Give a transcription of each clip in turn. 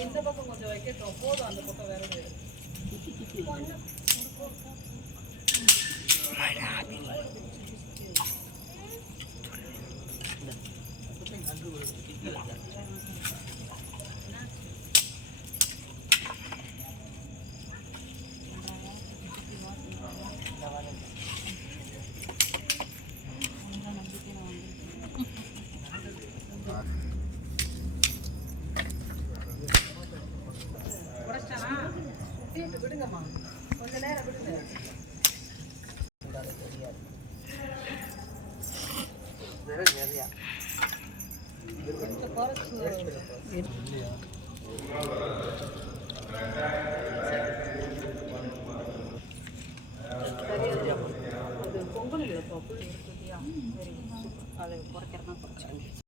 இந்த பக்கம் கொஞ்சம் வைக்கட்டும் போதும் அந்த பக்கம் வேற வேறு பொங்கல் இருக்கும் அதை குறைக்கிறதா குறைச்சாங்க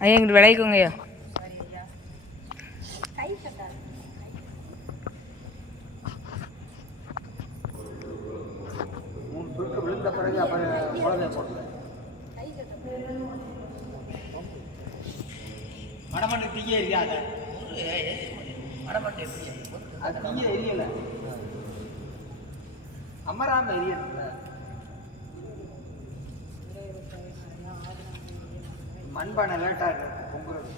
ஐயா எங்கிட்ட விளைவிக்கோங்க ஐயா. மூணு பிறகு அப்புறம் தீய எரியாத மடமண்டை அது தீய எரியல. அமராம எரியல. மண்பானை லேட்டா இருக்கு பொங்குறது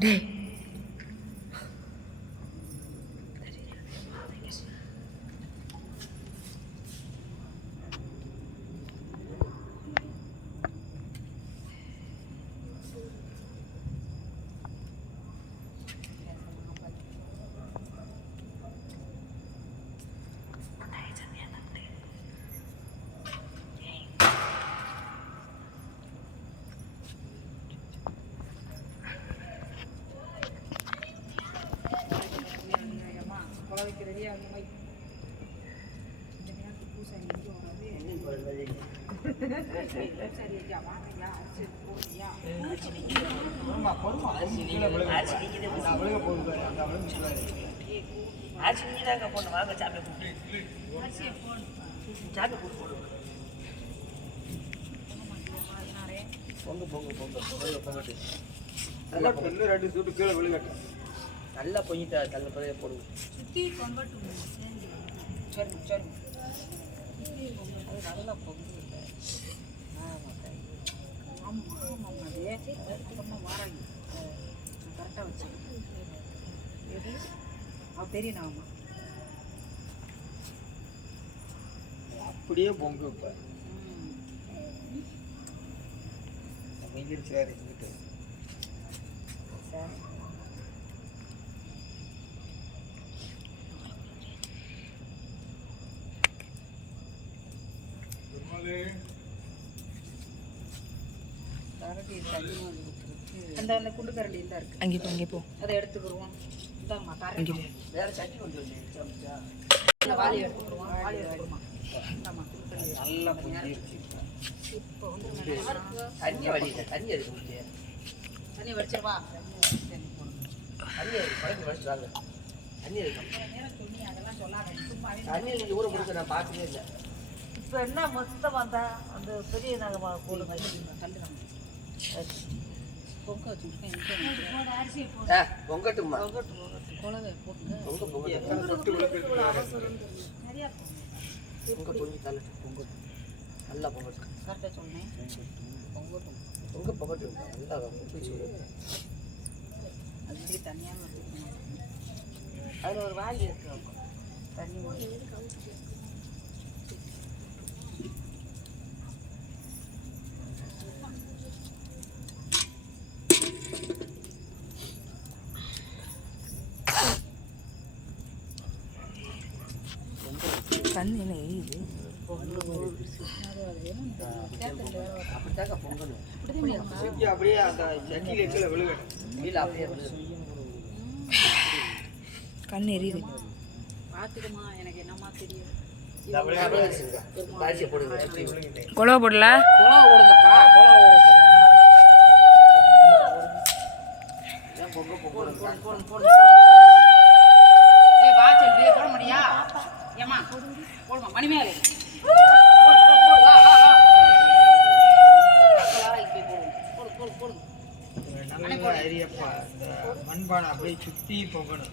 டேய் மாதிரி இந்த நேரத்துக்கு பூசை எங்கேயும் வராது சரி ஐயா வாங்கய்யா அரிசி போடுங்கய்யா பொறுமா பொறுமா கீழே விழுக நான் விழுக போகுது பாரு அங்கே விழுந்து பாரு ஆச்சு நீ தாங்க பொண்ணு வாங்க சாமி கூப்பிட்டு சாமி கூப்பிட்டு போடு பொங்கு பொங்கு. பொங்கு பொங்கு. பொங்கட்டு ரெண்டு சூட்டு கீழே விழுகட்டும். நல்லா பொங்கிட்டா தள்ள பிறகு போடுவோம். சரி சரி. அது நல்லா பொங்குது ஆமாம் ஆமாம் வாராங்க. கரெக்டாக வச்சேன் அவ பெரிய நாமா அப்படியே பொங்கு இப்போ. பொங்கிருச்சு வேறு சரி பெருமாளே கரடி தண்ணி வந்து விட்டுருக்கு அந்த அந்த குண்டு கரண்டி இந்த இருக்கு. அங்கே போ அங்கே போ. அதை எடுத்துக்கிடுவோம். இந்தாங்கம்மா காரை அங்கே போ. வேற சட்னி கொண்டு வந்து வாளி எடுத்துக்கிடுவோம். வாளி எடுத்துக்கிடுமா கரண்டி. நல்லா இப்போ வந்து தண்ணி வடியில தண்ணி ஊத்தி? தண்ணி வடிச்சிருவா தண்ணி எதுக்கு குழம்பு வடிச்சு வாங்க. தண்ணி எதுக்கு நேரம் சொன்னி அதெல்லாம் சொல்லாத சும்மாவே தண்ணி நீங்க ஊற முடிச்சு நான் பார்த்ததே இல்லை. இப்போ என்ன மொத்தம் வந்தா அந்த பெரிய நகமாக போடுங்க. பொங்கட்டுமா நல்லா பொங்கட்டும் கரெக்டாக சொன்னேன் பொங்கட்டும் பொங்க பொங்கட்டும் நல்லா அதுக்கு தனியாக அதில் ஒரு வாங்கி இருக்கு. தண்ணி கண் என்ன எரியுது அப்படித்தாங்க பொங்கணும் செஞ்சு அப்படியே அந்த சட்டியில கீழே விழுகணும் வீல அப்படியே விழுது. கண் எரியுது பார்த்துக்குமா எனக்கு என்னம்மா தெரியும். அப்படியே வச்சுருங்க. அரிசியை போடுங்க இந்த மண்பானை அப்படியே சுத்தி போகணும்